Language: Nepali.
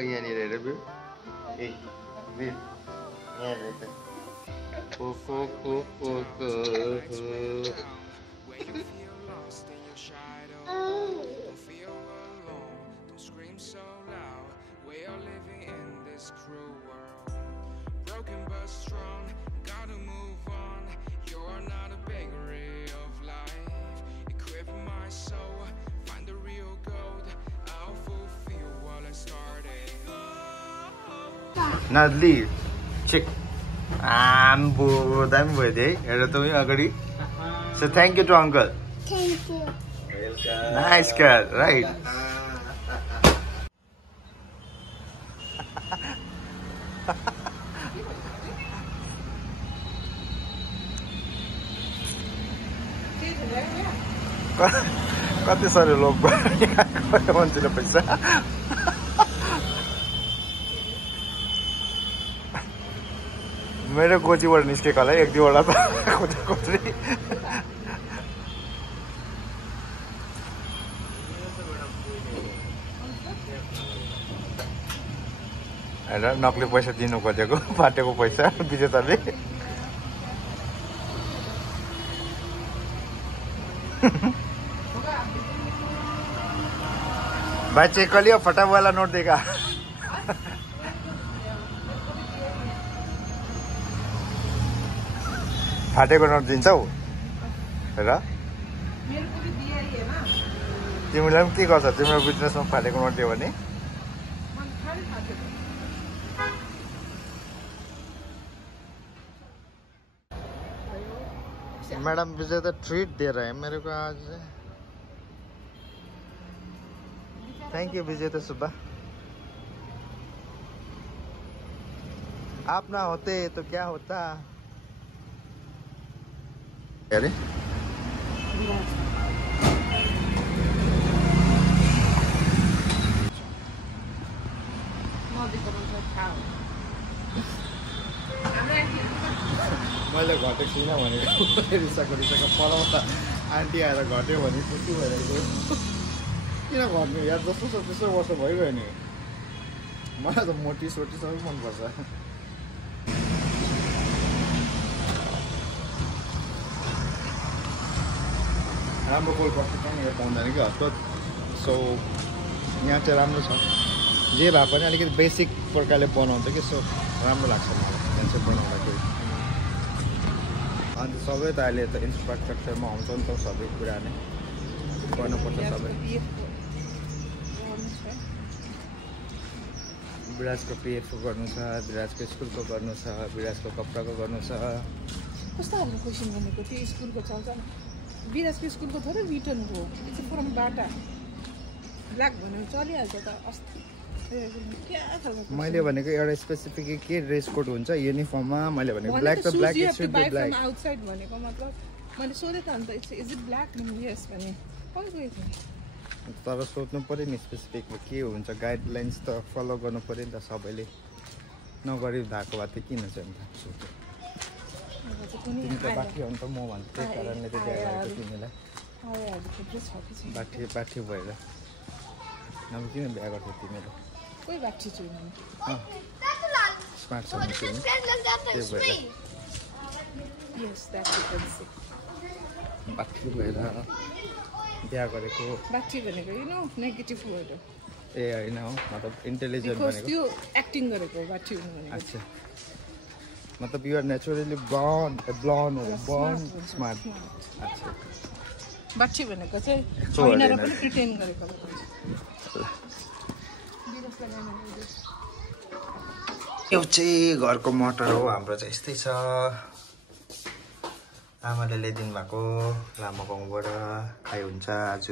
यहाँनिर हेर बिउ ए बिउ यहाँ हेर त Nadli, check. I'm bored. I'm with it. So thank you to uncle. Thank you. Welcome. Nice cat, right? कति सारे लोग मान्छेले पैसा मेरो गोजीबाट निस्केको होला एक दुईवटा त खोज्दै हेर नक्ली पैसा दिनु खोजेको फाटेको पैसा विजेताले भाइ चेक कर लियो फटा वाला नोट देगा फाटेको नोट दिन्छौ हेर तिमीलाई पनि के गर्छ तिम्रो बिजनेसमा फाटेको नोट दियो भने मैडम विजय तो ट्रीट दे रहे हैं मेरे को आज थैंक यू विजय तो सुबह आप ना होते तो क्या होता अरे मैले घटेको छुइनँ भनेको रिसाको पलाउँछ आन्टी आएर घट्यो भने खुसी भइरहेको किन घट्नु यार जस्तो छ त्यस्तो वर्ष भइगयो नि मलाई त मोटी सोटी सबै मनपर्छ राम्रो कोल्ड कफी कहाँनिर पाउँदैन कि हस्पत सो यहाँ चाहिँ राम्रो छ जे भए पनि अलिकति बेसिक प्रकारले बनाउँछ कि सो राम्रो लाग्छ मलाई यहाँ चाहिँ बनाउँदाखेरि अन्त सबै त अहिले त इन्फ्रास्ट्रक्चरमा आउँछ नि त सबै कुरा नै गर्नुपर्छ सबै विराजको पिएफको गर्नु छ विराजको स्कुलको गर्नु छ विराजको कपडाको गर्नु छ कस्तो खालको क्वेसन भनेको त्यो स्कुलको चल्छ विराजको स्कुलको थोरै रिटर्नको इट्स फ्रम बाटा ब्ल्याक भनेर चलिहाल्छ त अस्ति मैले भनेको एउटा स्पेसिफिक के ड्रेस कोड हुन्छ युनिफर्ममा मैले भनेको ब्ल्याक त black is should be black outside भनेको मतलब मैले सोधे त अन्त इज इट ब्ल्याक यस भने कहिले गएको थिएँ तर सोध्नु पर्यो नि स्पेसिफिकमा के हुन्छ गाइडलाइन्स त फलो गर्नु पर्यो नि त सबैले नगरी भएको भए त किन चाहिँ तिमी त बाठी हो नि त म भन्छु त्यही कारणले त बिहा गरेको तिमीलाई बाठी भएर नभए किन बिहा गर्थ्यौ तिमीले कोही बाठी छु स्मार्ट छ त्यही भएर बाठी भएर बिहा गरेको बाठी भनेको यु नो नेगेटिभ वर्ड हो ए होइन हो मतलब इन्टेलिजेन्ट भनेको त्यो एक्टिङ गरेको बाठी हुनु भनेको अच्छा मतलब you are naturally born smart अच्छा बाठी भनेको चाहिँ होइन र पनि प्रिटेन्ड गरेको यो चाहिँ घरको मटर हो हाम्रो चाहिँ यस्तै छ आमाले ल्याइदिनु भएको लामो गाउँबाट खाइ हुन्छ आज